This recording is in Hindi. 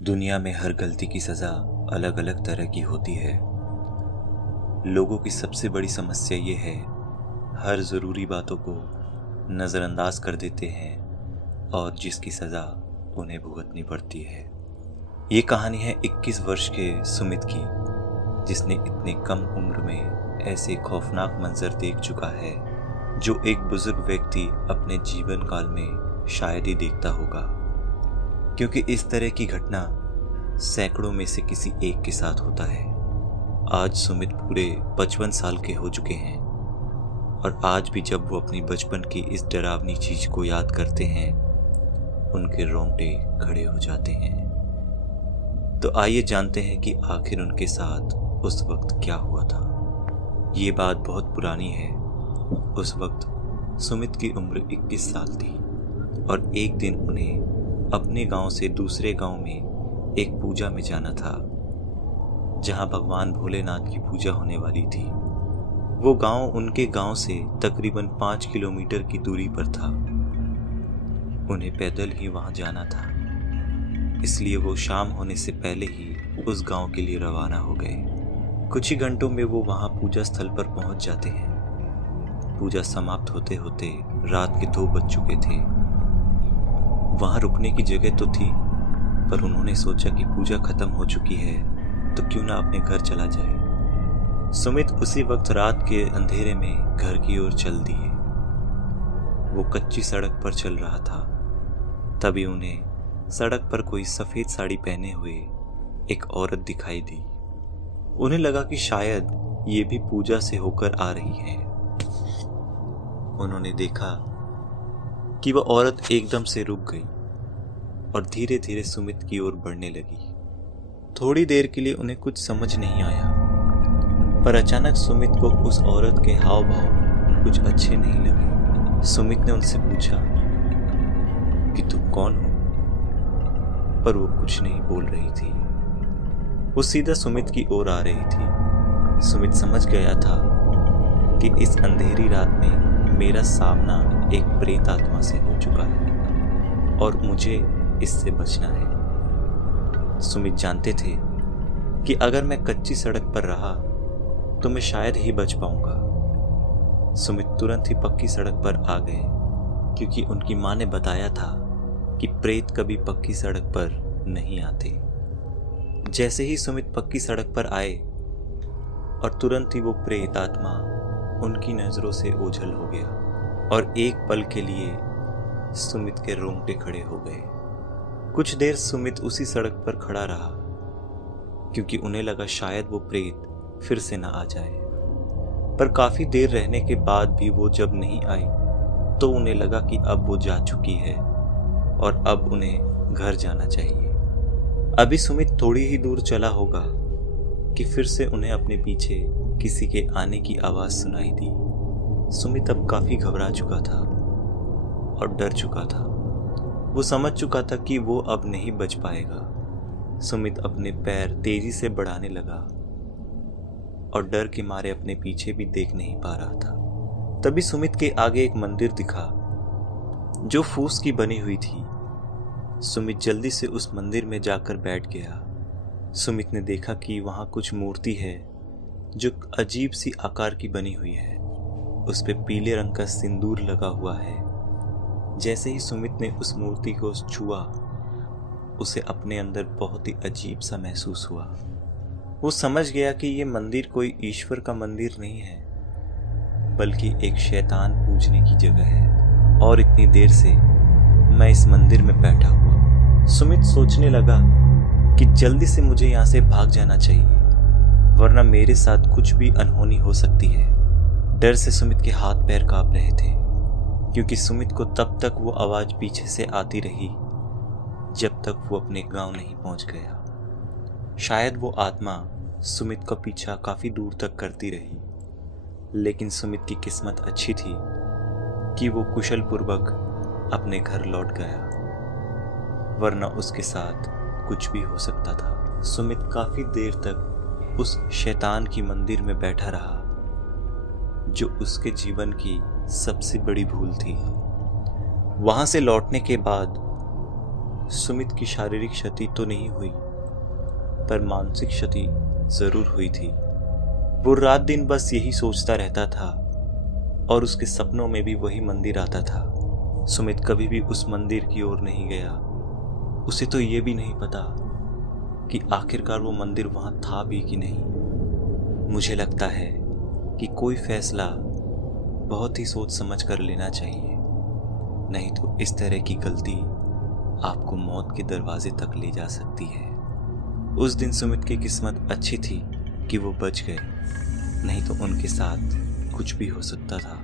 दुनिया में हर गलती की सज़ा अलग अलग तरह की होती है। लोगों की सबसे बड़ी समस्या ये है, हर ज़रूरी बातों को नज़रअंदाज कर देते हैं और जिसकी सज़ा उन्हें भुगतनी पड़ती है। ये कहानी है 21 वर्ष के सुमित की, जिसने इतने कम उम्र में ऐसे खौफनाक मंजर देख चुका है जो एक बुजुर्ग व्यक्ति अपने जीवन काल में शायद ही देखता होगा, क्योंकि इस तरह की घटना सैकड़ों में से किसी एक के साथ होता है। आज सुमित पूरे 55 साल के हो चुके हैं और आज भी जब वो अपनी बचपन की इस डरावनी चीज को याद करते हैं, उनके रोंगटे खड़े हो जाते हैं। तो आइए जानते हैं कि आखिर उनके साथ उस वक्त क्या हुआ था। ये बात बहुत पुरानी है। उस वक्त सुमित की उम्र 21 साल थी और एक दिन उन्हें अपने गांव से दूसरे गांव में एक पूजा में जाना था, जहां भगवान भोलेनाथ की पूजा होने वाली थी। वो गांव उनके गांव से तकरीबन 5 किलोमीटर की दूरी पर था। उन्हें पैदल ही वहां जाना था, इसलिए वो शाम होने से पहले ही उस गांव के लिए रवाना हो गए। कुछ ही घंटों में वो वहां पूजा स्थल पर पहुंच जाते हैं। पूजा समाप्त होते होते रात के 2 बज चुके थे। वहां रुकने की जगह तो थी, पर उन्होंने सोचा कि पूजा खत्म हो चुकी है तो क्यों ना अपने घर चला जाए। सुमित उसी वक्त रात के अंधेरे में घर की ओर चल दिए। वो कच्ची सड़क पर चल रहा था, तभी उन्हें सड़क पर कोई सफेद साड़ी पहने हुए एक औरत दिखाई दी। उन्हें लगा कि शायद ये भी पूजा से होकर आ रही है। उन्होंने देखा कि वह औरत एकदम से रुक गई और धीरे धीरे सुमित की ओर बढ़ने लगी। थोड़ी देर के लिए उन्हें कुछ समझ नहीं आया, पर अचानक सुमित को उस औरत के हाव भाव कुछ अच्छे नहीं लगे। सुमित ने उनसे पूछा कि तुम कौन हो, पर वो कुछ नहीं बोल रही थी। वो सीधा सुमित की ओर आ रही थी। सुमित समझ गया था कि इस अंधेरी रात में मेरा सामना एक प्रेत आत्मा से हो चुका है और मुझे इससे बचना है। सुमित जानते थे कि अगर मैं कच्ची सड़क पर रहा तो मैं शायद ही बच पाऊंगा। सुमित तुरंत ही पक्की सड़क पर आ गए, क्योंकि उनकी मां ने बताया था कि प्रेत कभी पक्की सड़क पर नहीं आते। जैसे ही सुमित पक्की सड़क पर आए और तुरंत ही वो प्रेत आत्मा उनकी नजरों से ओझल हो गया और एक पल के लिए सुमित के रोंगटे खड़े हो गए। कुछ देर सुमित उसी सड़क पर खड़ा रहा, क्योंकि उन्हें लगा शायद वो प्रेत फिर से ना आ जाए। पर काफी देर रहने के बाद भी वो जब नहीं आई तो उन्हें लगा कि अब वो जा चुकी है और अब उन्हें घर जाना चाहिए। अभी सुमित थोड़ी ही दूर चला होगा कि फिर से उन्हें अपने पीछे किसी के आने की आवाज सुनाई दी। सुमित अब काफी घबरा चुका था और डर चुका था। वो समझ चुका था कि वो अब नहीं बच पाएगा। सुमित अपने पैर तेजी से बढ़ाने लगा और डर के मारे अपने पीछे भी देख नहीं पा रहा था। तभी सुमित के आगे एक मंदिर दिखा जो फूस की बनी हुई थी। सुमित जल्दी से उस मंदिर में जाकर बैठ गया। सुमित ने देखा कि वहां कुछ मूर्ति है जो अजीब सी आकार की बनी हुई है। उस पे पीले रंग का सिंदूर लगा हुआ है। जैसे ही सुमित ने उस मूर्ति को छुआ, उसे अपने अंदर बहुत ही अजीब सा महसूस हुआ। वो समझ गया कि ये मंदिर कोई ईश्वर का मंदिर नहीं है, बल्कि एक शैतान पूजने की जगह है। और इतनी देर से मैं इस मंदिर में बैठा हुआ हूँ। सुमित सोचने लगा कि जल्दी से मुझे यहाँ से भाग जाना चाहिए, वरना मेरे साथ कुछ भी अनहोनी हो सकती है। डर से सुमित के हाथ पैर कांप रहे थे, क्योंकि सुमित को तब तक वो आवाज पीछे से आती रही जब तक वो अपने गांव नहीं पहुंच गया। शायद वो आत्मा सुमित का पीछा काफी दूर तक करती रही, लेकिन सुमित की किस्मत अच्छी थी कि वो कुशल पूर्वक अपने घर लौट गया, वरना उसके साथ कुछ भी हो सकता था। सुमित काफी देर तक उस शैतान की मंदिर में बैठा रहा, जो उसके जीवन की सबसे बड़ी भूल थी। वहां से लौटने के बाद सुमित की शारीरिक क्षति तो नहीं हुई, पर मानसिक क्षति जरूर हुई थी। वो रात दिन बस यही सोचता रहता था और उसके सपनों में भी वही मंदिर आता था। सुमित कभी भी उस मंदिर की ओर नहीं गया। उसे तो ये भी नहीं पता कि आखिरकार वो मंदिर वहां था भी कि नहीं। मुझे लगता है कि कोई फैसला बहुत ही सोच समझ कर लेना चाहिए, नहीं तो इस तरह की गलती आपको मौत के दरवाजे तक ले जा सकती है। उस दिन सुमित की किस्मत अच्छी थी कि वो बच गए, नहीं तो उनके साथ कुछ भी हो सकता था।